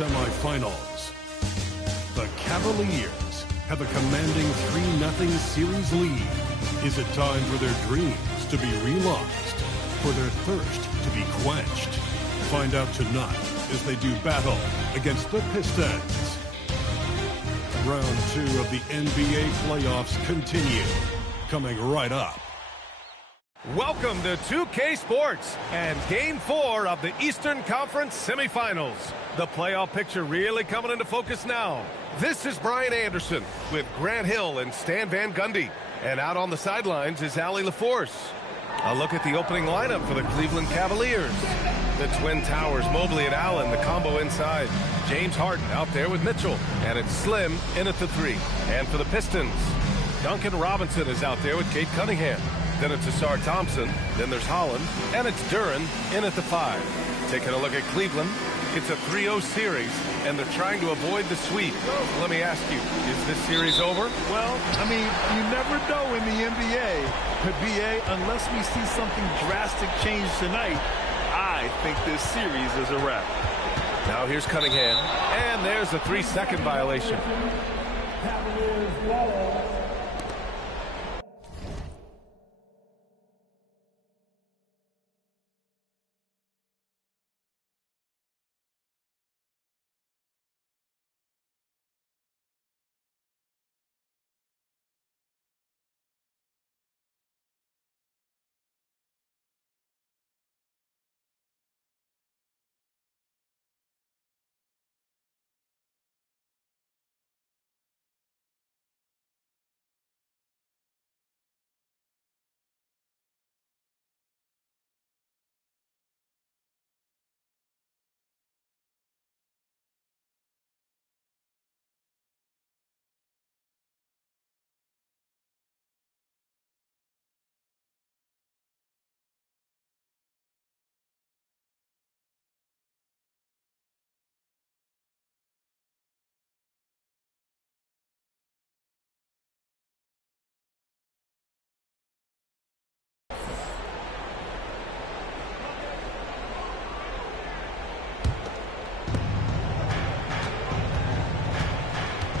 semifinals. The Cavaliers have a commanding 3-0 series lead. Is it time for their dreams to be realized, for their thirst to be quenched? Find out tonight as they do battle against the Pistons. Round 2 of the NBA playoffs continue, coming right up. Welcome to 2K Sports and Game 4 of the Eastern Conference semifinals. The playoff picture really coming into focus now. This is Brian Anderson with Grant Hill and Stan Van Gundy. And out on the sidelines is Allie LaForce. A look at the opening lineup for the Cleveland Cavaliers. The Twin Towers, Mobley and Allen, the combo inside. James Harden out there with Mitchell. And it's Slim in at the 3. And for the Pistons, Duncan Robinson is out there with Cade Cunningham. Then it's Asar Thompson. Then there's Holland. And it's Duren in at the 5. Taking a look at Cleveland. It's a 3-0 series, and they're trying to avoid the sweep. Let me ask you, is this series over? Well, I mean, you never know in the NBA. But BA, unless we see something drastic change tonight, I think this series is a wrap. Now here's Cunningham, and there's a 3-second violation.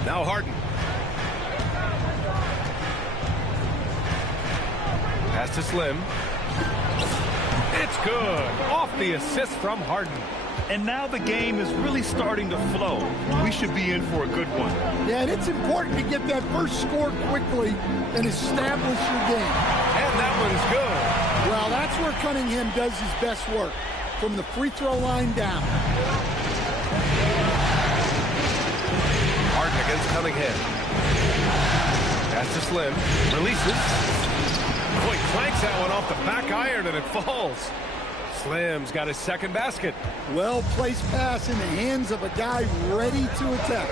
Now Harden. Pass to Slim. It's good. Off the assist from Harden. And now the game is really starting to flow. We should be in for a good one. Yeah, and it's important to get that first score quickly and establish your game. And that one's good. Well, that's where Cunningham does his best work, from the free throw line down. Harden against Cunningham. Pass to Slim. Releases. Boy, clanks that one off the back iron and it falls. Slim's got his second basket. Well-placed pass in the hands of a guy ready to attack.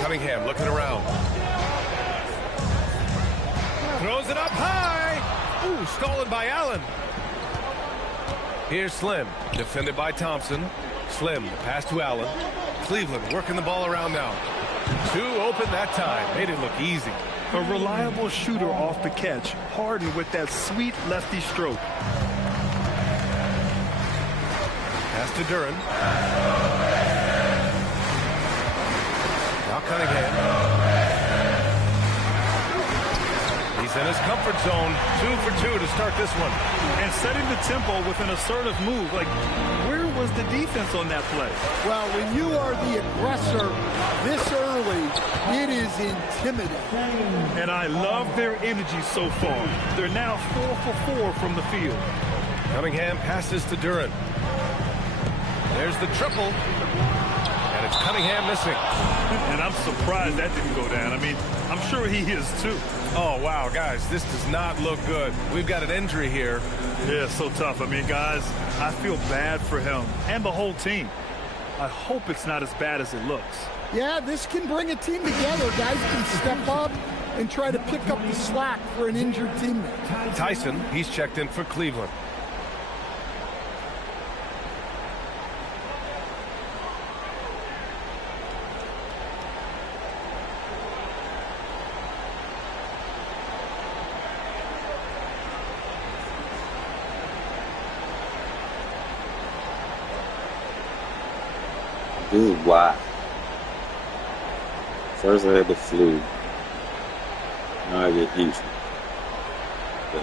Cunningham looking around. Throws it up high. Ooh, stolen by Allen. Here's Slim, defended by Thompson. Slim, pass to Allen. Cleveland working the ball around now. 2 open that time. Made it look easy. A reliable shooter off the catch. Harden with that sweet lefty stroke. Pass to Duren. Now Cunningham. He's in his comfort zone. 2 for 2 to start this one. And setting the tempo with an assertive move. Like, where was the defense on that play? Well, when you are the aggressor this early, it is intimidating. And I love their energy so far. They're now 4 for 4 from the field. Cunningham passes to Duren. There's the triple. And it's Cunningham missing. And I'm surprised that didn't go down. I mean, I'm sure he is too. Oh, wow, guys, this does not look good. We've got an injury here. Yeah, so tough. I mean, guys, I feel bad for him and the whole team. I hope it's not as bad as it looks. Yeah, this can bring a team together. Guys can step up and try to pick up the slack for an injured teammate. Tyson, he's checked in for Cleveland. This is why. First I had the flu. Now I get Houston. But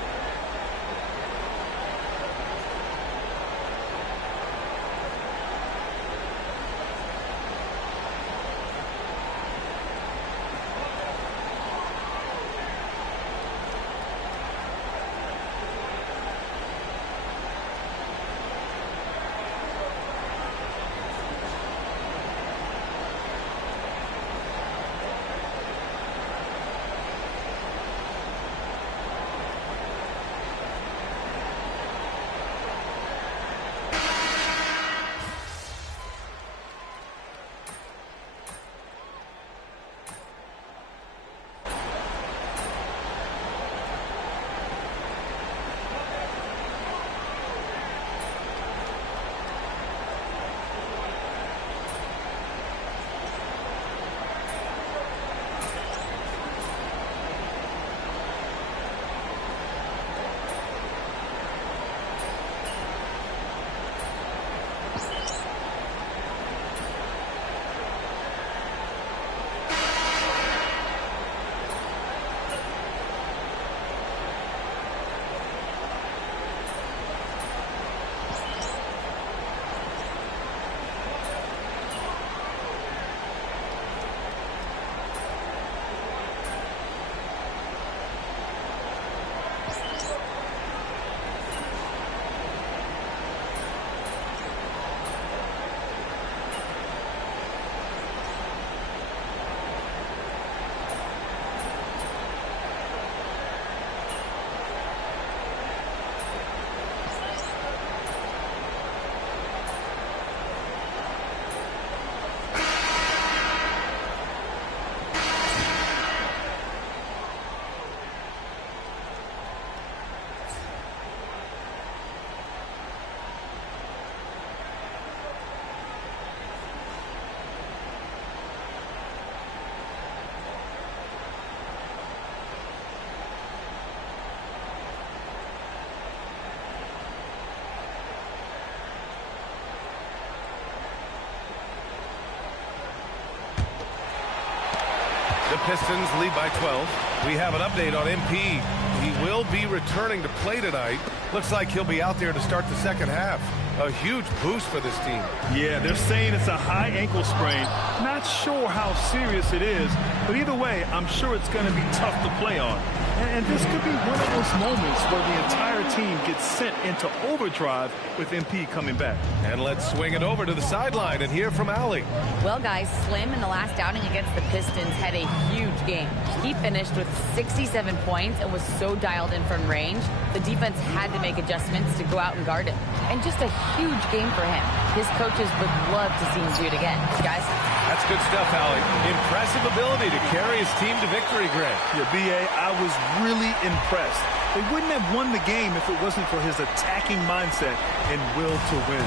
The Pistons lead by 12. We have an update on MP. He will be returning to play tonight. Looks like he'll be out there to start the second half. A huge boost for this team. Yeah, they're saying it's a high ankle sprain. Not sure how serious it is, but either way, I'm sure it's going to be tough to play on. And this could be one of those moments where the entire team gets sent into overdrive with MP coming back. And let's swing it over to the sideline and hear from Allie. Well, guys, Slim in the last outing against the Pistons had a huge game. He finished with 67 points and was so dialed in from range, the defense had to make adjustments to go out and guard him. And just a huge game for him. His coaches would love to see him do it again. Guys? That's good stuff, Allie. Impressive ability to carry his team to victory, Grant. Yeah, B.A., I was really impressed. They wouldn't have won the game if it wasn't for his attacking mindset and will to win.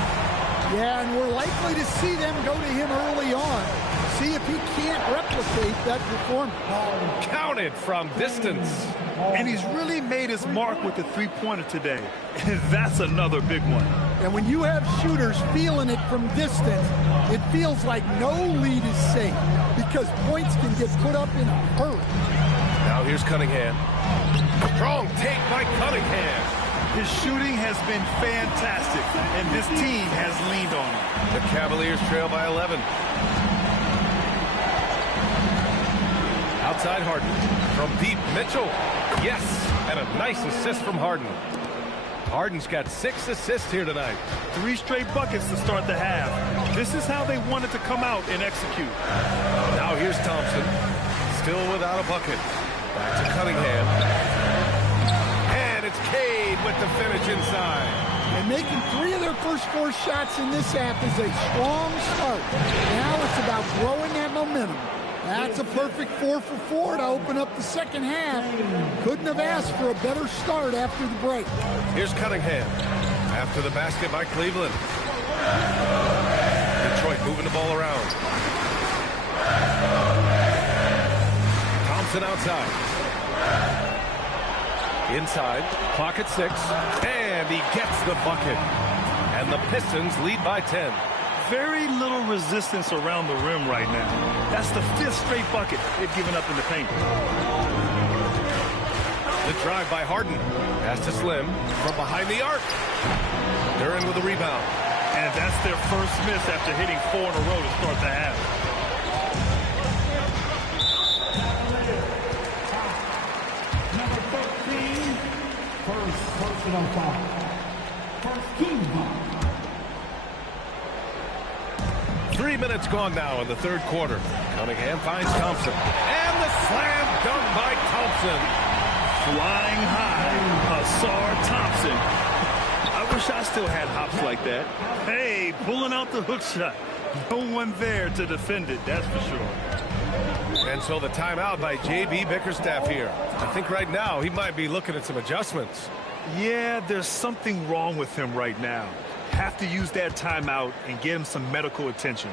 Yeah, and we're likely to see them go to him early on. See if he can't replicate that performance. Counted from distance. And he's really made his mark with the three-pointer today. And that's another big one. And when you have shooters feeling it from distance, it feels like no lead is safe because points can get put up in a hurry. Now here's Cunningham. Strong take by Cunningham. His shooting has been fantastic, and this team has leaned on him. The Cavaliers trail by 11. Outside Harden. From deep, Mitchell. Yes, and a nice assist from Harden. Harden's got 6 assists here tonight. 3 straight buckets to start the half. This is how they wanted to come out and execute. Now here's Thompson. Still without a bucket. Back to Cunningham. And it's Cade with the finish inside. And making 3 of their first 4 shots in this half is a strong start. Now it's about growing that momentum. That's a perfect 4 for 4 to open up the second half. Couldn't have asked for a better start after the break. Here's Cunningham. After the basket by Cleveland. Detroit moving the ball around. Thompson outside. Inside. Clock at 6. And he gets the bucket. And the Pistons lead by 10. very little resistance around the rim right now. That's the 5th straight bucket they've given up in the paint. The drive by Harden. Pass to Slim from behind the arc. They're in with the rebound. And that's their first miss after hitting 4 in a row to start the half. Number 13, first personal foul. First team foul. 3 minutes gone now in the third quarter. Cunningham finds Thompson. And the slam dunk by Thompson. Flying high, Asar Thompson. I wish I still had hops like that. Hey, pulling out the hook shot. No one there to defend it, that's for sure. And so the timeout by J.B. Bickerstaff here. I think right now he might be looking at some adjustments. Yeah, there's something wrong with him right now. Have to use that timeout and get him some medical attention.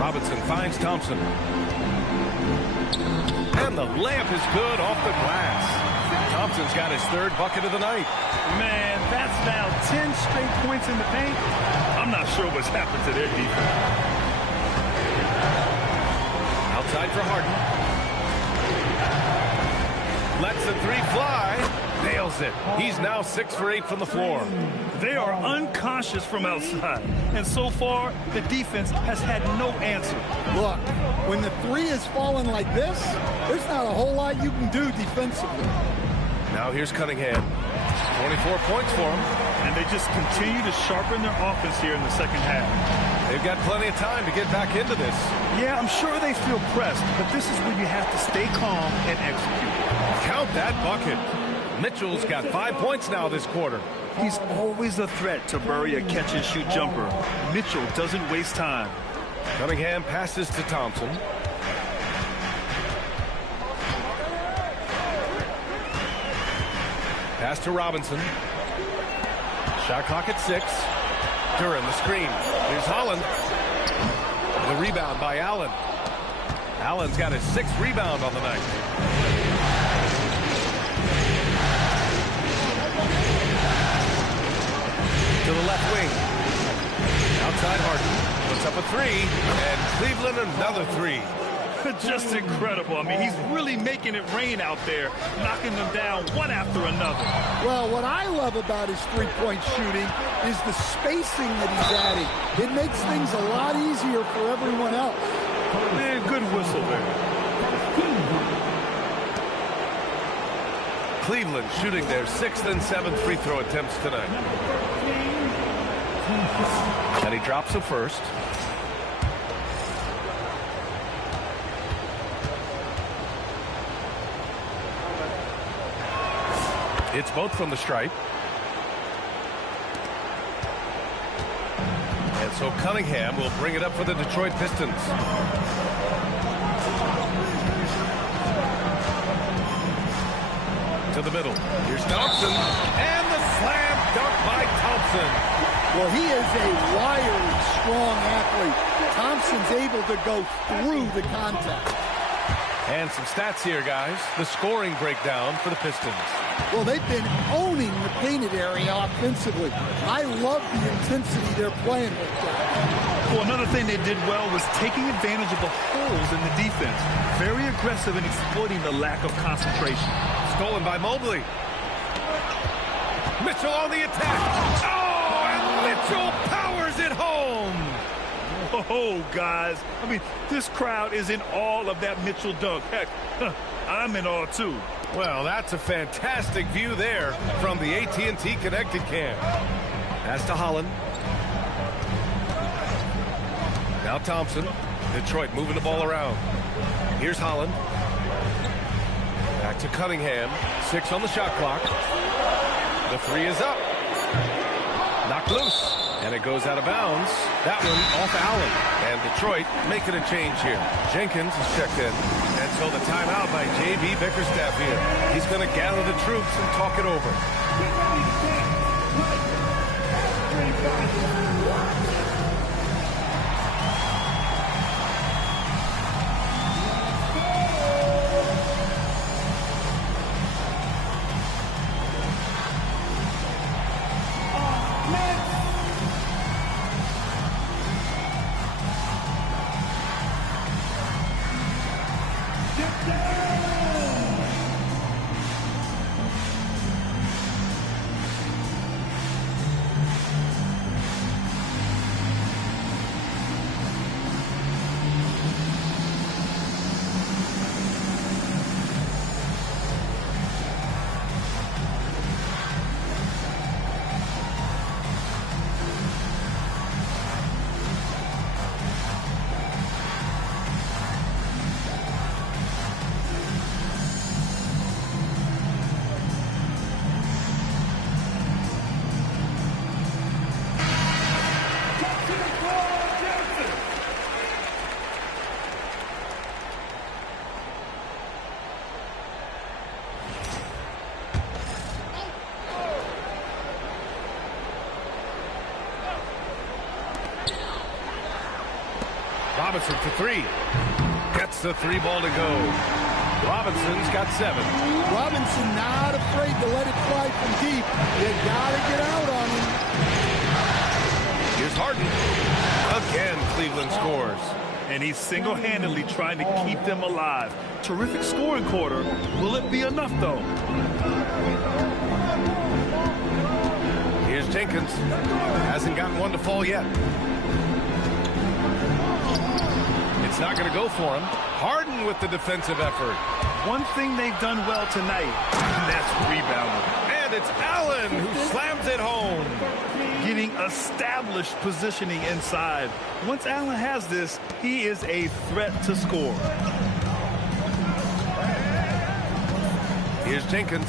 Robinson finds Thompson. And the layup is good off the glass. Thompson's got his 3rd bucket of the night. Man, that's now 10 straight points in the paint. I'm not sure what's happened to their defense. Outside for Harden. Lets the 3 fly. Nails it. He's now 6 for 8 from the floor. They are unconscious from outside. And so far, the defense has had no answer. Look, when the 3 is falling like this, there's not a whole lot you can do defensively. Now here's Cunningham. 24 points for him. And they just continue to sharpen their offense here in the second half. They've got plenty of time to get back into this. Yeah, I'm sure they feel pressed, but this is when you have to stay calm and execute. Count that bucket. Mitchell's got 5 points now this quarter. He's always a threat to bury a catch-and-shoot jumper. Mitchell doesn't waste time. Cunningham passes to Thompson. Pass to Robinson. Shot clock at 6. Duran the screen. Here's Holland. The rebound by Allen. Allen's got his 6th rebound on the night. To the left wing. Outside Harden. Puts up a 3. And Cleveland another 3. Just incredible. I mean, he's really making it rain out there, knocking them down one after another. Well, what I love about his three-point shooting is the spacing that he's adding. It makes things a lot easier for everyone else. Yeah, good whistle there. Cleveland shooting their 6th and 7th free throw attempts tonight. And he drops the first. It's both from the stripe. And so Cunningham will bring it up for the Detroit Pistons. To to the middle. Here's Thompson, and the slam dunk by Thompson. Well, he is a wiry, strong athlete. Thompson's able to go through the contact. And some stats here, guys. The scoring breakdown for the Pistons. Well, they've been owning the painted area offensively. I love the intensity they're playing with that. Well, another thing they did well was taking advantage of the holes in the defense. Very aggressive in exploiting the lack of concentration. Stolen by Mobley. Mitchell on the attack. Oh, and Mitchell powers it home. Oh, guys. I mean, this crowd is in awe of that Mitchell dunk. Heck, I'm in awe, too. Well, that's a fantastic view there from the AT&T Connected Cam. Pass to Holland. Now Thompson. Detroit moving the ball around. Here's Holland. Back to Cunningham. 6 on the shot clock. The 3 is up. Knocked loose. And it goes out of bounds. That one off Allen. And Detroit making a change here. Jenkins is checked in. And so the timeout by J.B. Bickerstaff here. He's going to gather the troops and talk it over. Robinson for 3. Gets the 3 ball to go. Robinson's got 7. Robinson not afraid to let it fly from deep. You gotta get out on him. Here's Harden. Again, Cleveland scores. And he's single-handedly trying to keep them alive. Terrific scoring quarter. Will it be enough, though? Here's Jenkins. Hasn't gotten one to fall yet. It's not going to go for him. Harden with the defensive effort. One thing they've done well tonight, and that's rebounding. And it's Allen who slams it home. Getting established positioning inside. Once Allen has this, he is a threat to score. Here's Jenkins.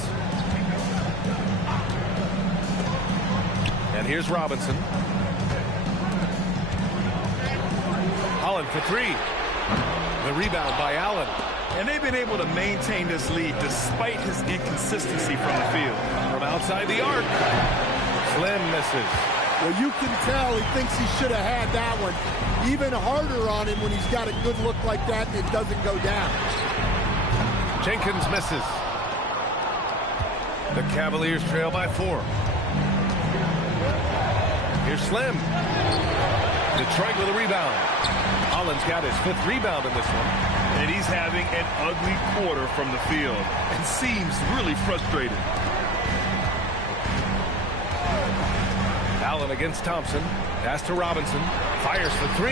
And here's Robinson. Holland for 3. The rebound by Allen. And they've been able to maintain this lead despite his inconsistency from the field. From outside the arc. Slim misses. Well, you can tell he thinks he should have had that one. Even harder on him when he's got a good look like that and it doesn't go down. Jenkins misses. The Cavaliers trail by 4. Here's Slim. Detroit with a rebound. Holland's got his 5th rebound in this one. And he's having an ugly quarter from the field and seems really frustrated. Allen against Thompson. Pass to Robinson. Fires for 3.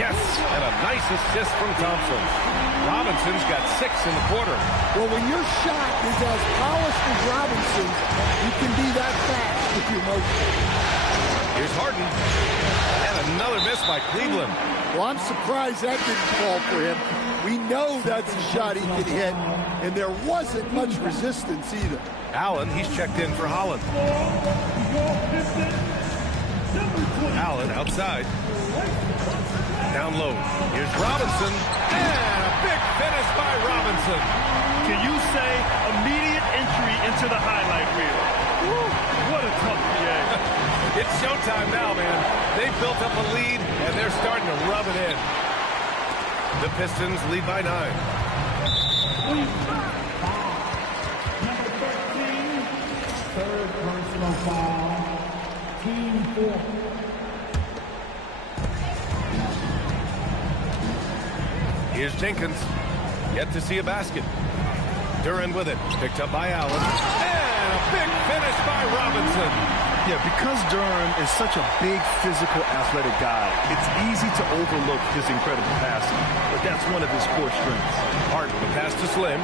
Yes, and a nice assist from Thompson. Robinson's got 6 in the quarter. Well, when your shot is as polished as Robinson's, you can be that fast with your motion. Here's Harden. And another miss by Cleveland. Well, I'm surprised that didn't fall for him. We know that's a shot he can hit, and there wasn't much resistance either. Allen, he's checked in for Holland. Allen outside. Down low. Here's Robinson. And a big finish by Robinson. Can you say immediate entry into the highlight reel. Woo, what a tough PA. It's showtime now, man. They've built up a lead, and they're starting to rub it in. The Pistons lead by 9. Number 13, third personal foul. Team 4. Here's Jenkins. Yet to see a basket. Duran with it. Picked up by Allen. And a big finish by Robinson. Yeah, because Durham is such a big, physical, athletic guy, it's easy to overlook his incredible passing. But that's one of his core strengths. Harden, the pass to Slim.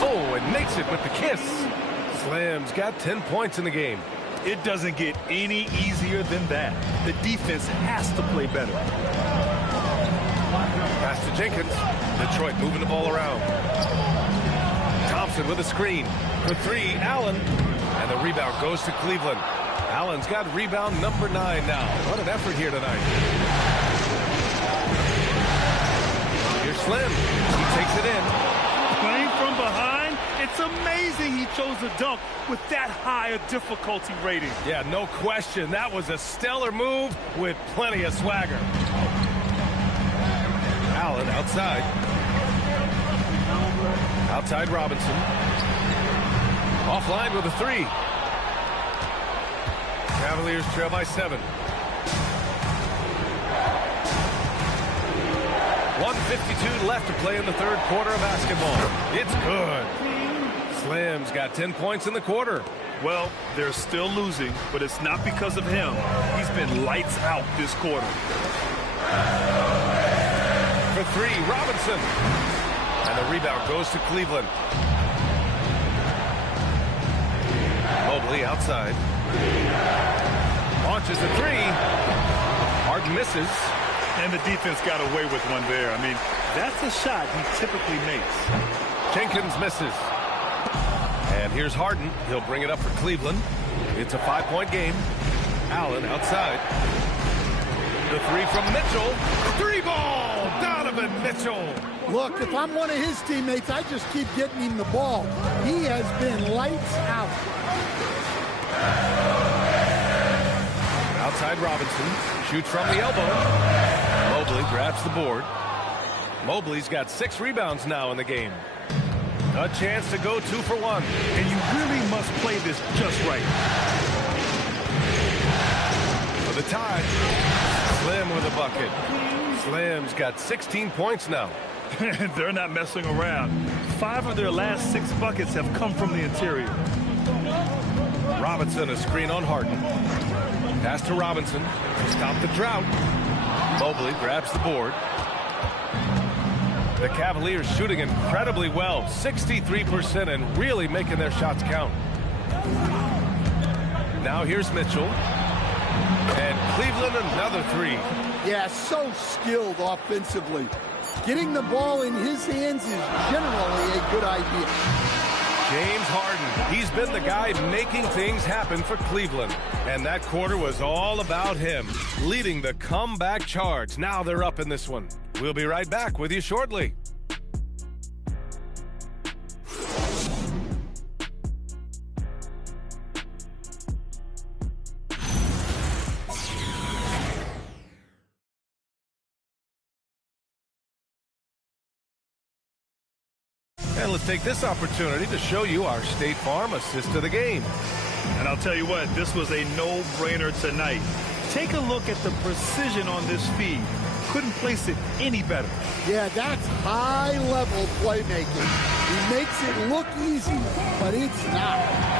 Oh, and makes it with the kiss. Slim's got 10 points in the game. It doesn't get any easier than that. The defense has to play better. Pass to Jenkins. Detroit moving the ball around. Thompson with a screen. For 3, Allen. And the rebound goes to Cleveland. Allen's got rebound number 9 now. What an effort here tonight. Here's Slim. He takes it in. Playing from behind, it's amazing he chose a dunk with that high a difficulty rating. Yeah, no question. That was a stellar move with plenty of swagger. Allen outside. Outside Robinson. Offline with a 3. Cavaliers trail by 7. 1:52 left to play in the third quarter of basketball. It's good. Slim's got 10 points in the quarter. Well, they're still losing, but it's not because of him. He's been lights out this quarter. For 3, Robinson. And the rebound goes to Cleveland. Mobley outside. Launches a 3. Harden misses. And the defense got away with one there. I mean, that's a shot he typically makes. Jenkins misses. And here's Harden. He'll bring it up for Cleveland. It's a 5-point game. Allen outside. The 3 from Mitchell. 3-ball! Donovan Mitchell. Look, if I'm one of his teammates, I just keep getting him the ball. He has been lights out. Outside Robinson. Shoots from the elbow. Mobley grabs the board. Mobley's got 6 rebounds now in the game. A chance to go 2 for 1. And you really must play this just right. For the tie. Slim with a bucket. Slim's got 16 points now. They're not messing around. 5 of their last 6 buckets have come from the interior. Robinson, a screen on Harden. Pass to Robinson. Stop the drought. Mobley grabs the board. The Cavaliers shooting incredibly well. 63% and really making their shots count. Now here's Mitchell. And Cleveland another 3. Yeah, so skilled offensively. Getting the ball in his hands is generally a good idea. James Harden, he's been the guy making things happen for Cleveland. And that quarter was all about him, leading the comeback charge. Now they're up in this one. We'll be right back with you shortly. And let's take this opportunity to show you our State Farm assist to the game. And I'll tell you what, this was a no-brainer tonight. Take a look at the precision on this feed. Couldn't place it any better. Yeah, that's high-level playmaking. He makes it look easy, but it's not.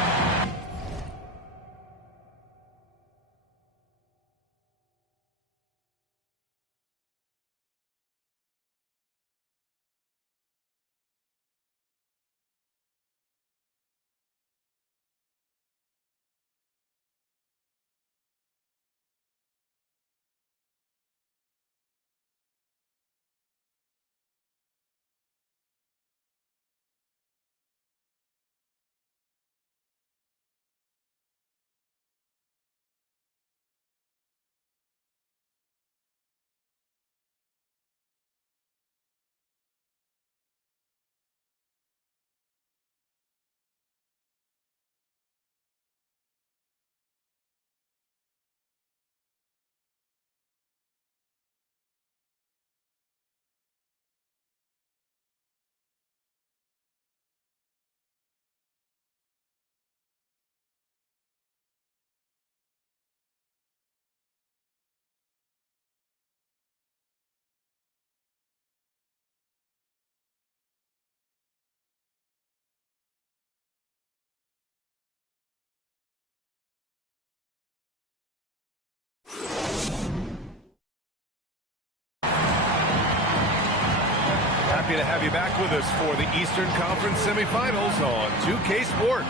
Happy to have you back with us for the Eastern Conference semifinals on 2K Sports.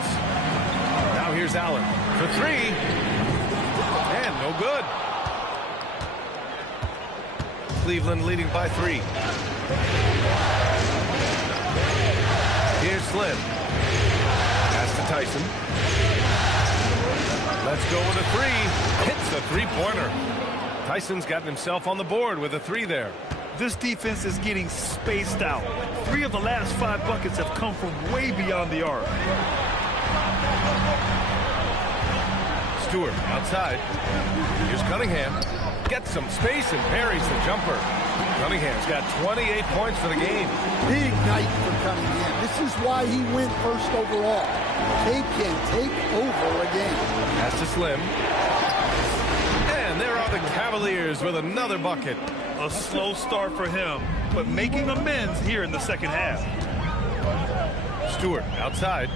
Now here's Allen for three. And no good. Cleveland leading by 3. Here's Slim. Pass to Tyson. Let's go with a 3. Hits a three-pointer. Tyson's gotten himself on the board with a 3 there. This defense is getting spaced out. 3 of the last 5 buckets have come from way beyond the arc. Stewart outside. Here's Cunningham. Gets some space and parries the jumper. Cunningham's got 28 points for the game. Big night for Cunningham. This is why he went first overall. They can take over again. Pass to Slim. And there are the Cavaliers with another bucket. A slow start for him, but making amends here in the second half. Stewart outside.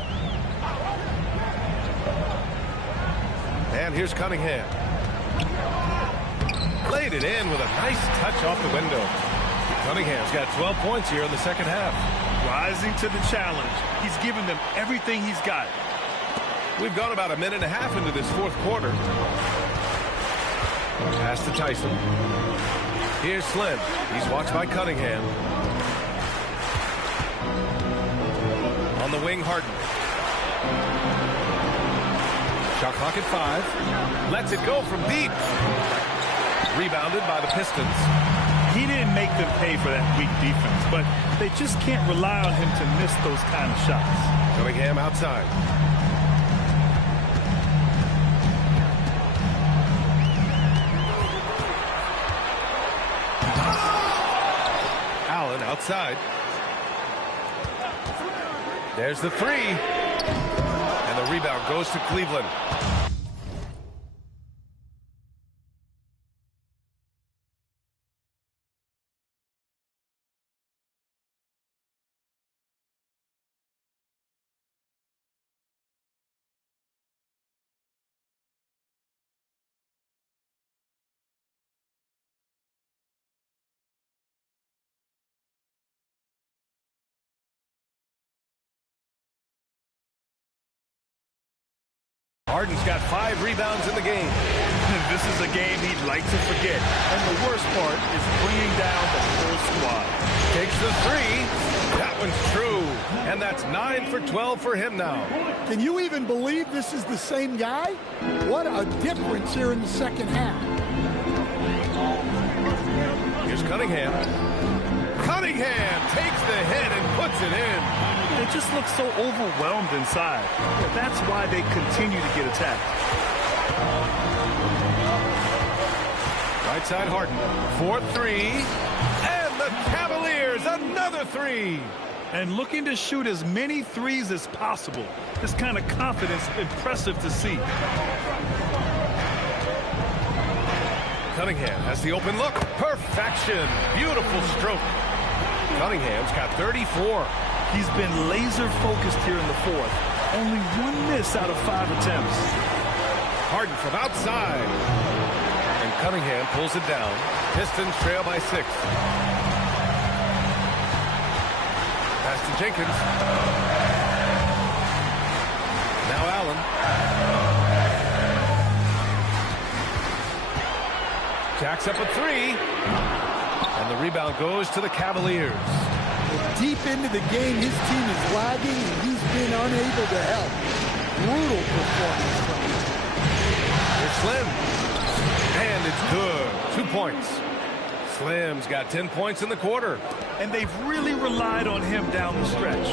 And here's Cunningham. Laid it in with a nice touch off the window. Cunningham's got 12 points here in the second half. Rising to the challenge. He's given them everything he's got. We've gone about a minute and a half into this fourth quarter. Pass to Tyson. Here's Slim. He's watched by Cunningham. On the wing, Harden. Shot clock at 5. Lets it go from deep. Rebounded by the Pistons. He didn't make them pay for that weak defense, but they just can't rely on him to miss those kind of shots. Cunningham outside. Allen outside. There's the 3. And the rebound goes to Cleveland. Harden's got 5 rebounds in the game. This is a game he'd like to forget. And the worst part is bringing down the whole squad. Takes the 3. That one's true. And that's 9 for 12 for him now. Can you even believe this is the same guy? What a difference here in the second half. Here's Cunningham. Cunningham takes the hit and puts it in. They just look so overwhelmed inside. That's why they continue to get attacked. Right side Harden. 4-3. And the Cavaliers, another 3. And looking to shoot as many threes as possible. This kind of confidence, impressive to see. Cunningham has the open look. Perfection. Beautiful stroke. Cunningham's got 34. He's been laser focused here in the fourth. Only 1 miss out of 5 attempts. Harden from outside. And Cunningham pulls it down. Pistons trail by 6. Pass to Jenkins. Now Allen. Jacks up a 3. And the rebound goes to the Cavaliers. Deep into the game, his team is lagging, and he's been unable to help. Brutal performance from him. Here's Slim. And it's good. 2 points. Slim's got 10 points in the quarter. And they've really relied on him down the stretch.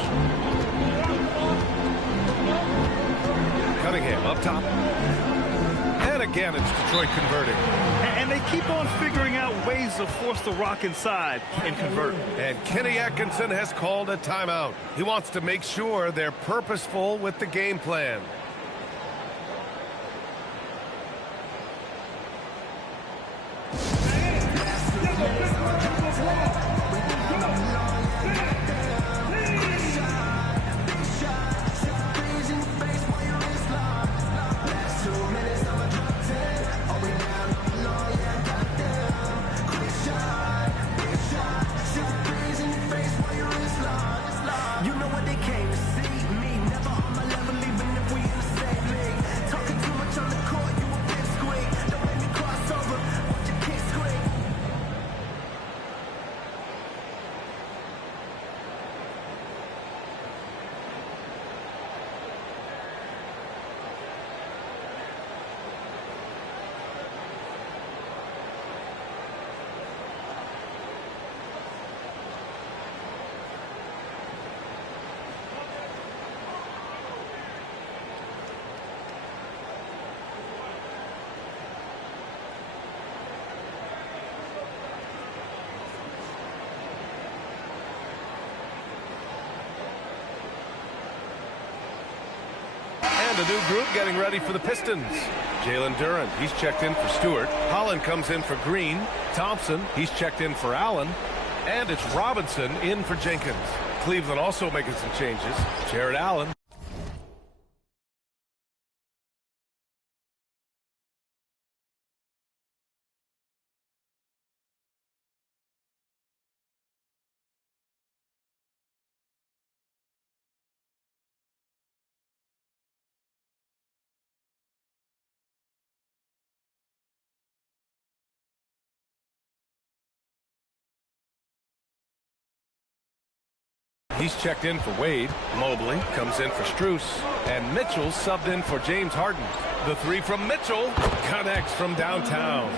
Cunningham up top. And again, it's Detroit converting. And they keep on figuring out ways to force the rock inside and convert. And Kenny Atkinson has called a timeout. He wants to make sure they're purposeful with the game plan. the new group getting ready for the Pistons. Jalen Duren, he's checked in for Stewart. Holland comes in for Green. Thompson, he's checked in for Allen. And it's Robinson in for Jenkins. Cleveland also making some changes. Jared Allen. He's checked in for Wade. Mobley comes in for Strus. And Mitchell subbed in for James Harden. The three from Mitchell connects from downtown.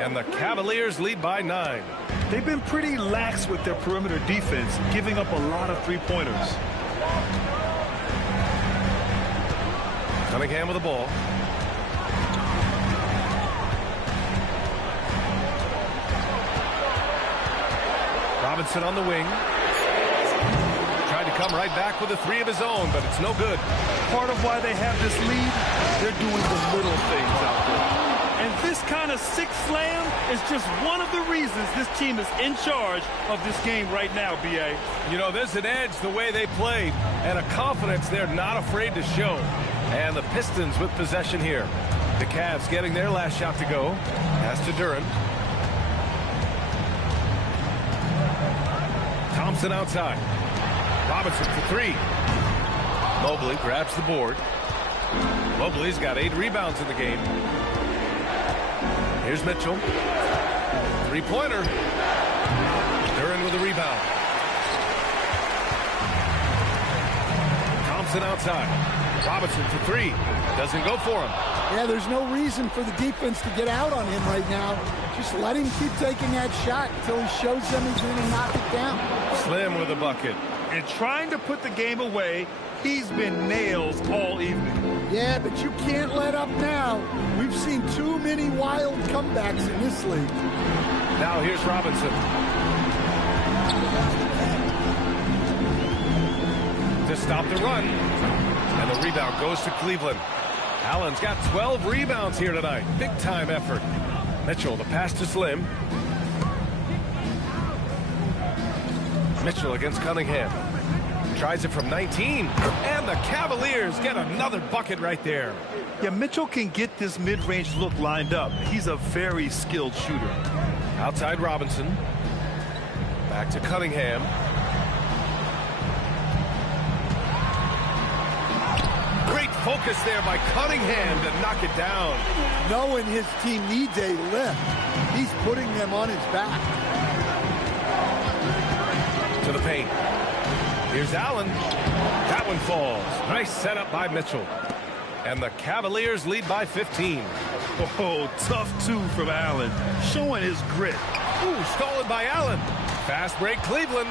And the Cavaliers lead by 9. They've been pretty lax with their perimeter defense, giving up a lot of three-pointers. Cunningham with the ball. Robinson on the wing. Tried to come right back with a three of his own, but it's no good. Part of why they have this lead, they're doing the little things out there. And this kind of sixth slam is just one of the reasons this team is in charge of this game right now, B.A. You know, there's an edge the way they played and a confidence they're not afraid to show. And the Pistons with possession here. The Cavs getting their last shot to go. Pass to Duren. Thompson outside. Robinson for three. Mobley grabs the board. Mobley's got 8 rebounds in the game. Here's Mitchell. Three-pointer. Duren with a rebound. Thompson outside. Robinson for three. Doesn't go for him. Yeah, there's no reason for the defense to get out on him right now. Just let him keep taking that shot until he shows them he's going to knock it down. Slim with a bucket. And trying to put the game away, he's been nails all evening. Yeah, but you can't let up now. We've seen too many wild comebacks in this league. Now here's Robinson. To stop the run. And the rebound goes to Cleveland. Allen's got 12 rebounds here tonight. Big time effort. Mitchell, the pass to Slim. Mitchell against Cunningham. Tries it from 19. And the Cavaliers get another bucket right there. Yeah, Mitchell can get this mid-range look lined up. He's a very skilled shooter. Outside Robinson. Back to Cunningham. Great focus there by Cunningham to knock it down. Knowing his team needs a lift, he's putting them on his back. To the paint. Here's Allen. That one falls. Nice setup by Mitchell. And the Cavaliers lead by 15. Oh, tough two from Allen, showing his grit. Ooh, stolen by Allen. Fast break Cleveland.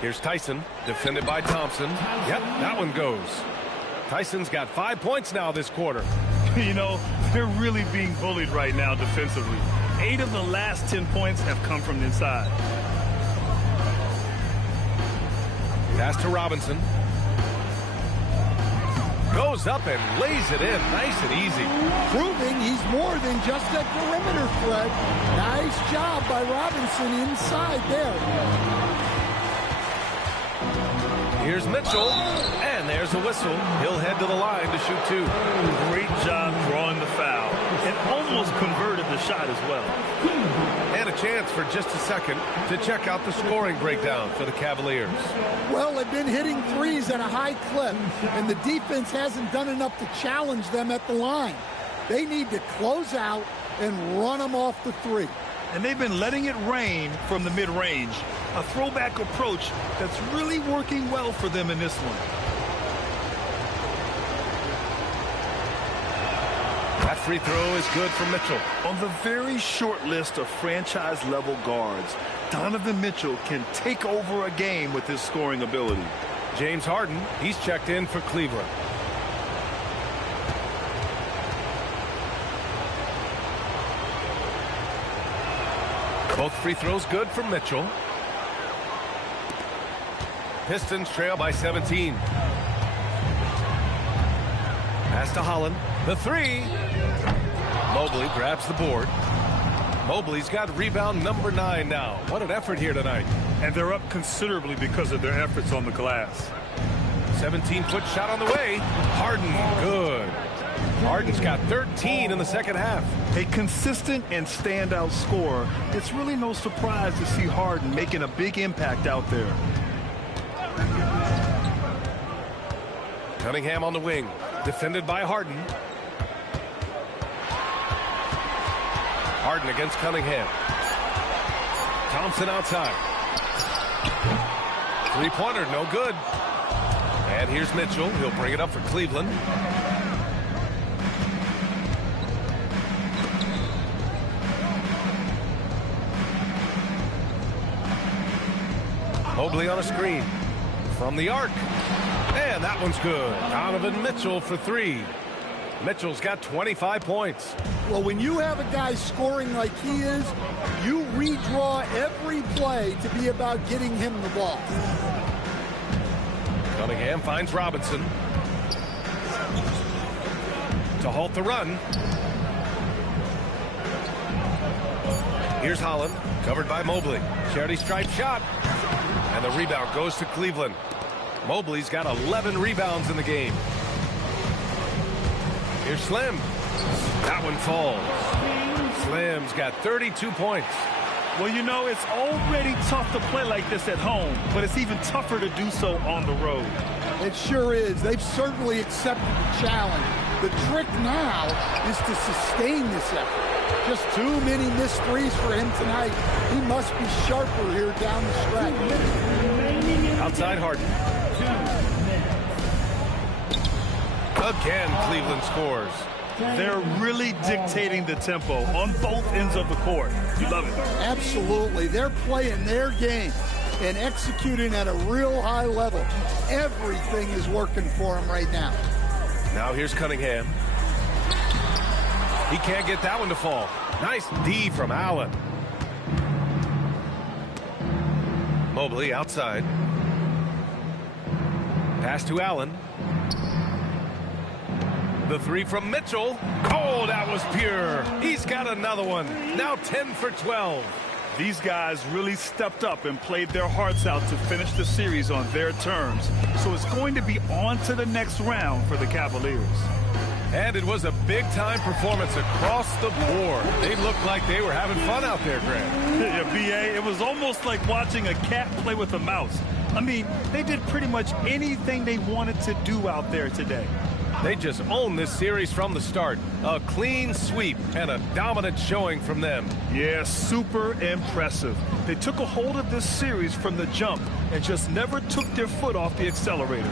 Here's Tyson, defended by Thompson. Yep, that one goes. Tyson's got 5 points now this quarter. You know, they're really being bullied right now defensively. 8 of the last 10 points have come from inside. Pass to Robinson. Goes up and lays it in nice and easy. Proving he's more than just a perimeter threat. Nice job by Robinson inside there. Here's Mitchell, and there's a whistle. He'll head to the line to shoot 2. Great job drawing the foul, and almost converted the shot as well. And a chance for just a second to check out the scoring breakdown for the Cavaliers. Well, they've been hitting threes at a high clip, and the defense hasn't done enough to challenge them at the line. They need to close out and run them off the three. And they've been letting it rain from the mid-range. A throwback approach that's really working well for them in this one. That free throw is good for Mitchell. On the very short list of franchise-level guards, Donovan Mitchell can take over a game with his scoring ability. James Harden, he's checked in for Cleveland. Both free throws good for Mitchell. Pistons trail by 17. Pass to Holland. The three. Mobley grabs the board. Mobley's got rebound number 9 now. What an effort here tonight. And they're up considerably because of their efforts on the glass. 17-foot shot on the way. Harden, good. Harden's got 13 in the second half. A consistent and standout scorer. It's really no surprise to see Harden making a big impact out there. Cunningham on the wing. Defended by Harden. Harden against Cunningham. Thompson outside. Three-pointer, no good. And here's Mitchell. He'll bring it up for Cleveland. Mobley on a screen. From the arc. And that one's good. Donovan Mitchell for 3. Mitchell's got 25 points. Well, when you have a guy scoring like he is, you redraw every play to be about getting him the ball. Cunningham finds Robinson. To halt the run. Here's Holland, covered by Mobley. Charity stripe shot. And the rebound goes to Cleveland. Mobley's got 11 rebounds in the game. Here's Slim. That one falls. Slim's got 32 points. Well, you know, it's already tough to play like this at home, but it's even tougher to do so on the road. It sure is. They've certainly accepted the challenge. The trick now is to sustain this effort. Just too many missed threes for him tonight. He must be sharper here down the stretch. Outside Harden. Again, Cleveland scores. They're really dictating the tempo on both ends of the court. You love it. Absolutely. They're playing their game and executing at a real high level. Everything is working for them right now. Now here's Cunningham. He can't get that one to fall. Nice D from Allen. Mobley outside. Pass to Allen. The three from Mitchell. Oh, that was pure. He's got another one. Now 10 for 12. These guys really stepped up and played their hearts out to finish the series on their terms. So it's going to be on to the next round for the Cavaliers. And it was a big-time performance across the board. They looked like they were having fun out there, Grant. Yeah, B.A., it was almost like watching a cat play with a mouse. I mean, they did pretty much anything they wanted to do out there today. They just owned this series from the start. A clean sweep and a dominant showing from them. Yeah, super impressive. They took a hold of this series from the jump and just never took their foot off the accelerator.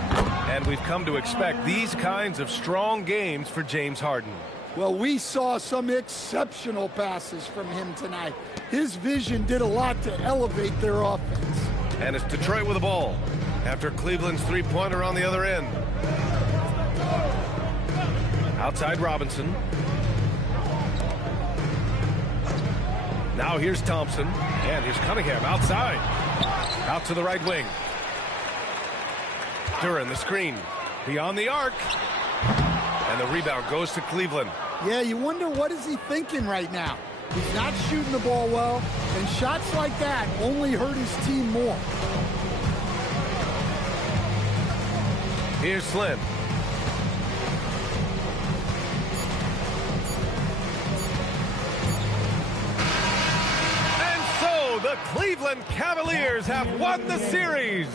And we've come to expect these kinds of strong games for James Harden. Well, we saw some exceptional passes from him tonight. His vision did a lot to elevate their offense. And it's Detroit with the ball after Cleveland's three-pointer on the other end. Outside Robinson. Now here's Thompson. And here's Cunningham outside. Out to the right wing. Duran the screen. Beyond the arc. And the rebound goes to Cleveland. Yeah, you wonder what is he thinking right now. He's not shooting the ball well, and shots like that only hurt his team more. Here's Slim. The Cleveland Cavaliers have won the series.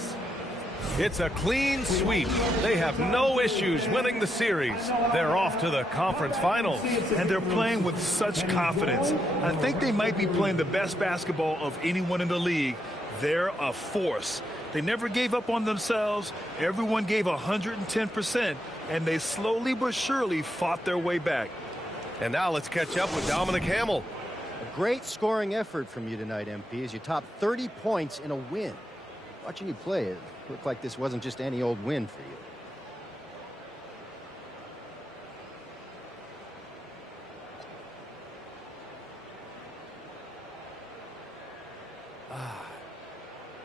It's a clean sweep. They have no issues winning the series. They're off to the conference finals. And they're playing with such confidence. I think they might be playing the best basketball of anyone in the league. They're a force. They never gave up on themselves. Everyone gave 110%, and they slowly but surely fought their way back. And now let's catch up with Dominic Hamill. A great scoring effort from you tonight, MP, as you topped 30 points in a win. Watching you play, it looked like this wasn't just any old win for you.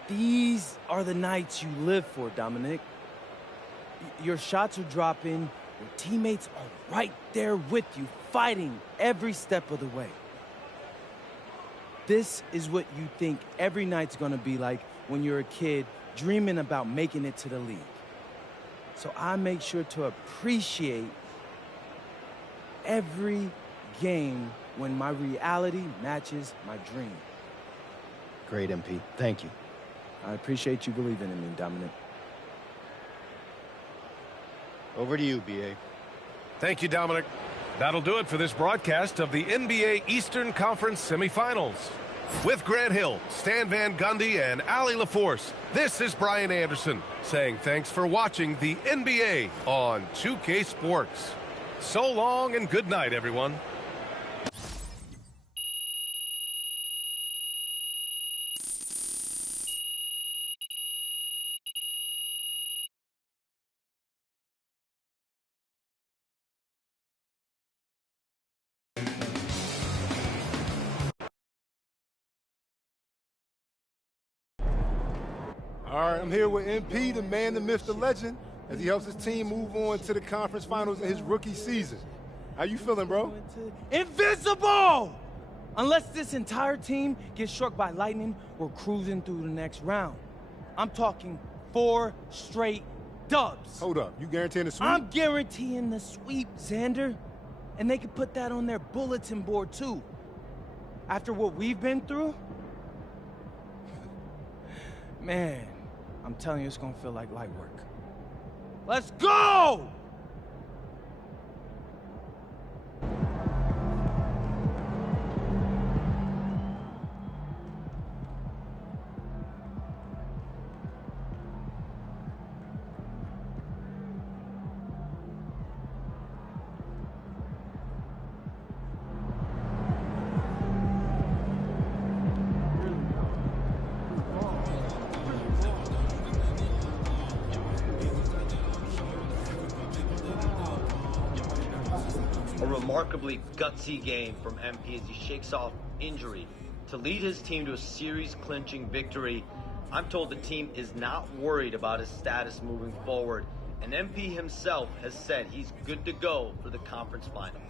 These are the nights you live for, Dominic. Your shots are dropping, your teammates are right there with you, fighting every step of the way. This is what you think every night's gonna be like when you're a kid dreaming about making it to the league. So I make sure to appreciate every game when my reality matches my dream. Great, MP. Thank you. I appreciate you believing in me, Dominic. Over to you, B.A. Thank you, Dominic. That'll do it for this broadcast of the NBA Eastern Conference semifinals. With Grant Hill, Stan Van Gundy, and Allie LaForce, this is Brian Anderson saying thanks for watching the NBA on 2K Sports. So long and good night, everyone. All right, I'm here with MP, the man, the myth, the legend, as he helps his team move on to the conference finals in his rookie season. How you feeling, bro? Invincible! Unless this entire team gets struck by lightning, we're cruising through the next round. I'm talking 4 straight dubs. Hold up, you guaranteeing the sweep? I'm guaranteeing the sweep, Xander. And they can put that on their bulletin board, too. After what we've been through, man, I'm telling you, it's gonna feel like light work. Let's go! A remarkably gutsy game from MP as he shakes off injury to lead his team to a series-clinching victory. I'm told the team is not worried about his status moving forward, and MP himself has said he's good to go for the conference final.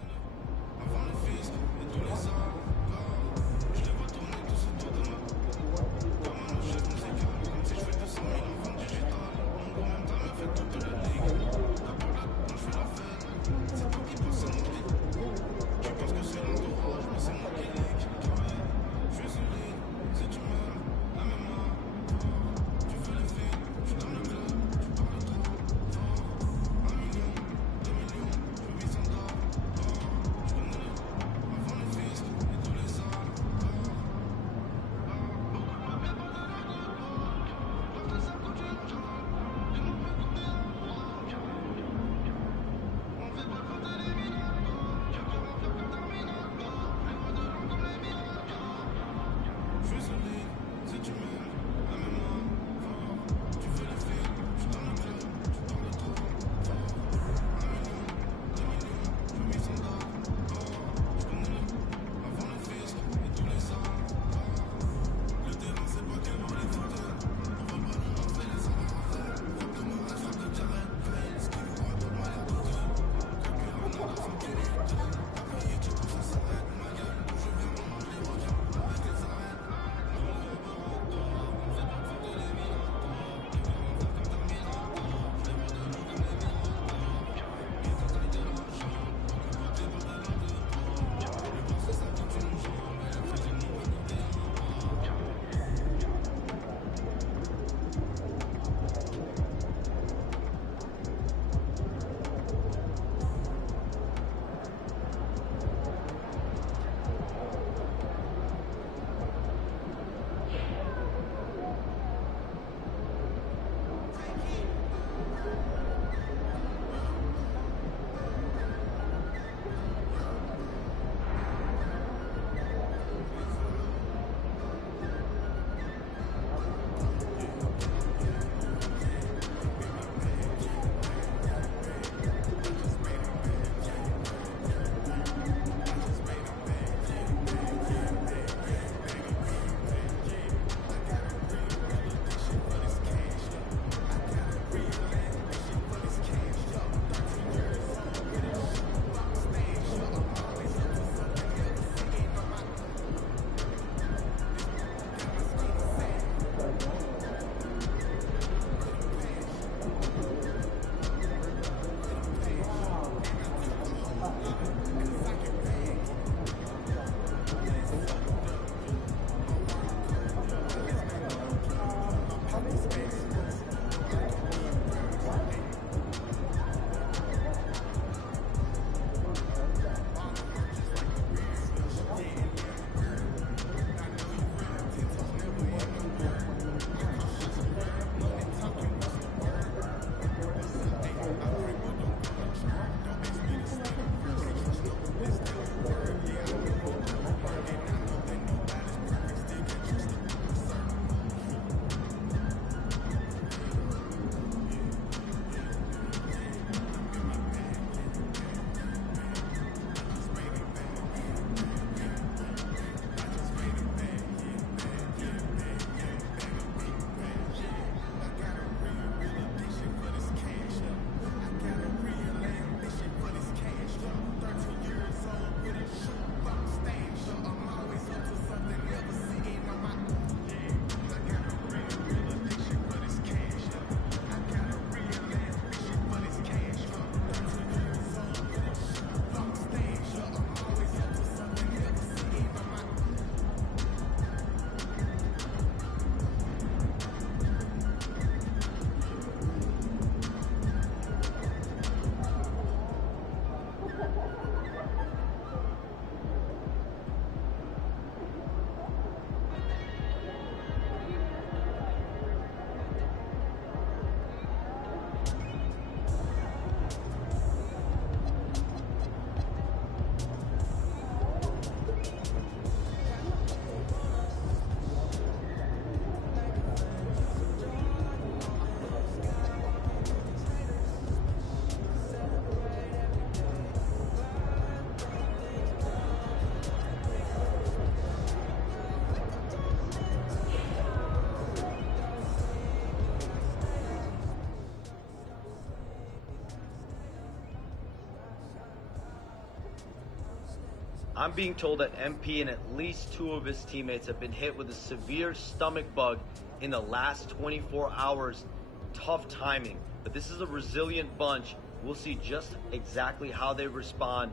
I'm being told that MP and at least 2 of his teammates have been hit with a severe stomach bug in the last 24 hours. Tough timing, but this is a resilient bunch. We'll see just exactly how they respond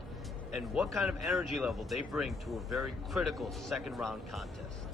and what kind of energy level they bring to a very critical second round contest.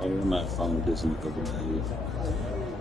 I might find this in a couple of days.